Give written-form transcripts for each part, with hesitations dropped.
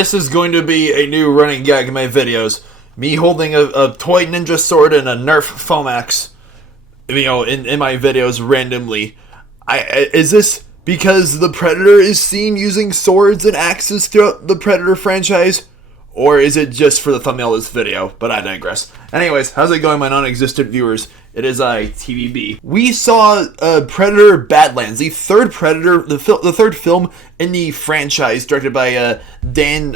This is going to be a new running gag in my videos. Me holding a toy ninja sword and a Nerf Fomax, in my videos randomly. Is this because the Predator is seen using swords and axes throughout the Predator franchise? Or is it just for the thumbnail of this video? But I digress. Anyways, how's it going, my non-existent viewers? It is TVB. We saw Predator Badlands, the third Predator, the third film in the franchise, directed by Dan.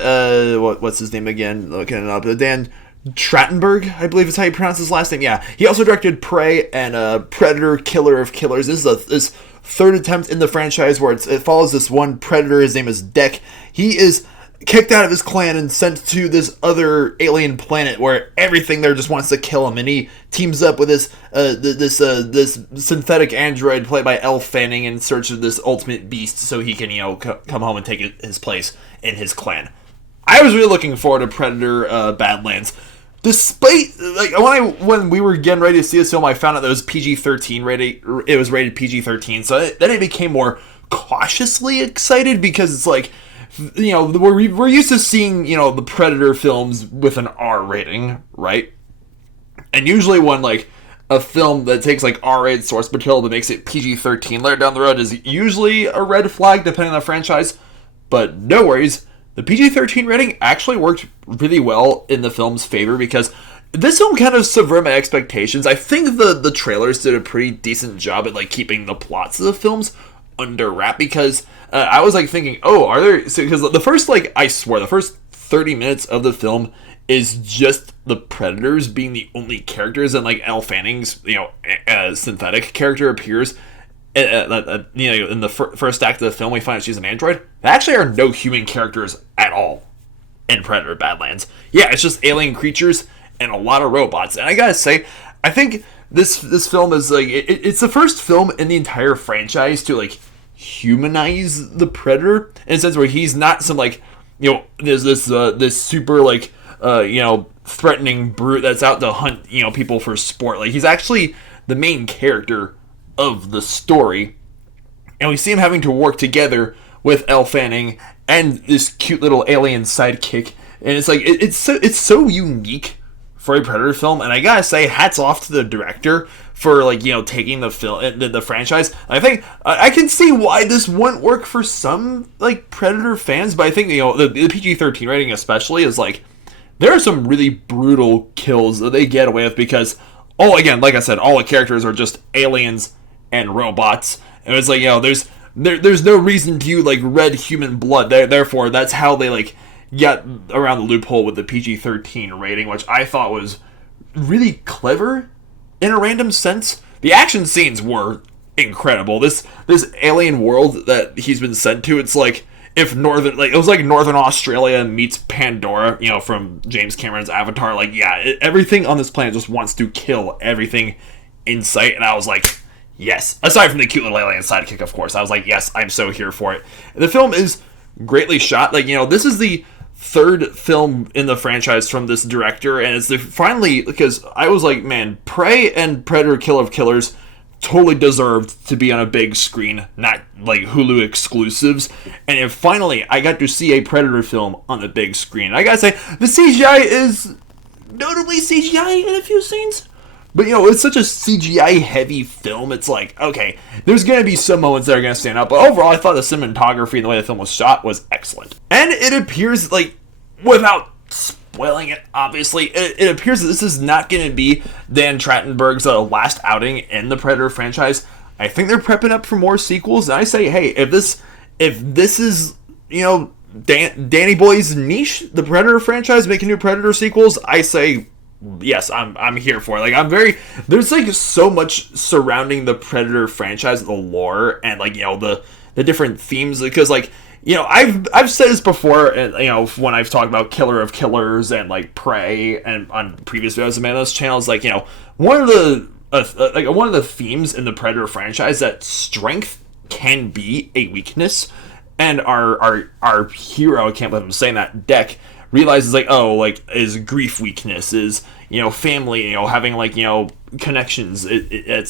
What's his name again? Looking it up. Dan Trachtenberg, I believe is how you pronounce his last name. Yeah, he also directed Prey and Predator: Killer of Killers. This is his third attempt in the franchise where it follows this one Predator. His name is Deck. He is kicked out of his clan and sent to this other alien planet where everything there just wants to kill him, and he teams up with this synthetic android played by Elle Fanning in search of this ultimate beast so he can come home and take his place in his clan. I was really looking forward to Predator Badlands. Despite when we were getting ready to see this film, I found out that it was PG-13 rated. It was rated PG-13, so then I became more cautiously excited because it's like, we're used to seeing, the Predator films with an R rating, right? And usually when, a film that takes, R-rated source material but makes it PG-13 later down the road is usually a red flag, depending on the franchise. But no worries. The PG-13 rating actually worked really well in the film's favor because this film kind of subverted my expectations. I think the trailers did a pretty decent job at, keeping the plots of the films under wrap because I was thinking, are there, because the first I swear the first 30 minutes of the film is just the Predators being the only characters, and Elle Fanning's synthetic character appears in the first act of the film. We find out she's an android. There actually are no human characters at all in Predator Badlands. Yeah, it's just alien creatures and a lot of robots. And I gotta say, I think this film is it's the first film in the entire franchise to humanize the Predator in a sense where he's not some there's this super threatening brute that's out to hunt people for sport. He's actually the main character of the story, and we see him having to work together with Elle Fanning and this cute little alien sidekick, and it's so unique for a Predator film, and I gotta say, hats off to the director for taking the film, the franchise. I think I can see why this wouldn't work for some Predator fans, but I think the PG-13 rating especially is there are some really brutal kills that they get away with because like I said, all the characters are just aliens and robots, and it's there's no reason to use red human blood. Therefore, that's how they got around the loophole with the PG-13 rating, which I thought was really clever in a random sense. The action scenes were incredible. This alien world that he's been sent to, it's if it was Northern Australia meets Pandora, from James Cameron's Avatar. Everything on this planet just wants to kill everything in sight, and I was yes. Aside from the cute little alien sidekick, of course. I was yes, I'm so here for it. And the film is greatly shot. This is the third film in the franchise from this director, and it's finally, because I was man, Prey and Predator: Killer of Killers totally deserved to be on a big screen, not Hulu exclusives. And if finally I got to see a Predator film on the big screen, I gotta say, the CGI is notably CGI in a few scenes. But, it's such a CGI-heavy film, it's okay, there's going to be some moments that are going to stand out, but overall, I thought the cinematography and the way the film was shot was excellent. And it appears, without spoiling it, obviously, it appears that this is not going to be Dan Trachtenberg's last outing in the Predator franchise. I think they're prepping up for more sequels, and I say, hey, if this is, Danny Boy's niche, the Predator franchise, making new Predator sequels, I say, yes, I'm here for it. There's so much surrounding the Predator franchise, the lore, and the different themes, because I've said this before, and when I've talked about Killer of Killers and Prey and on previous videos of those channels, one of the themes in the Predator franchise that strength can be a weakness, and our hero, I can't believe I'm saying that, Deck, realizes is grief weakness, is family, having connections,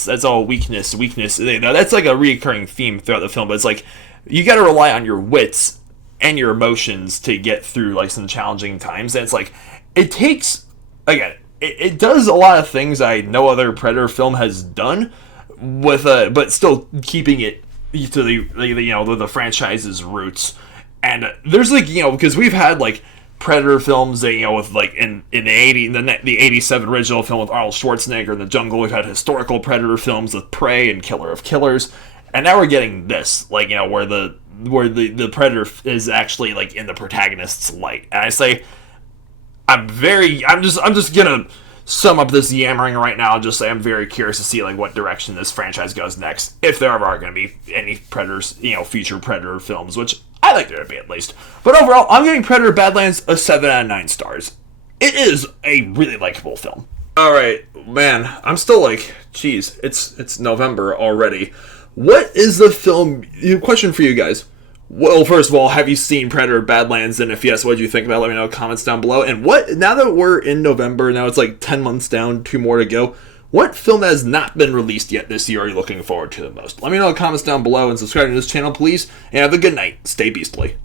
that's all weakness. That's a recurring theme throughout the film, but it's you got to rely on your wits and your emotions to get through like some challenging times. And it's like it takes, again, it does a lot of things no other Predator film has done with but still keeping it to the franchise's roots. And there's like, because we've had like Predator films that, with like in the 87 original film with Arnold Schwarzenegger in the jungle. We've had historical Predator films with Prey and Killer of Killers, and now we're getting this, like, where the Predator is actually like in the protagonist's light. And I say, I'm just gonna sum up this yammering right now and just say I'm very curious to see like what direction this franchise goes next, if there ever are going to be any Predators, future Predator films, which I like there to be at least. But overall, I'm giving Predator Badlands a 7 out of 9 stars. It is a really likable film. Alright, man, I'm still like, geez, it's November already. What is the film, question for you guys. Well, first of all, have you seen Predator Badlands? And if yes, what did you think about it? Let me know in the comments down below. And now that we're in November, now it's like 10 months down, 2 more to go, what film that has not been released yet this year are you looking forward to the most? Let me know in the comments down below and subscribe to this channel, please. And have a good night. Stay beastly.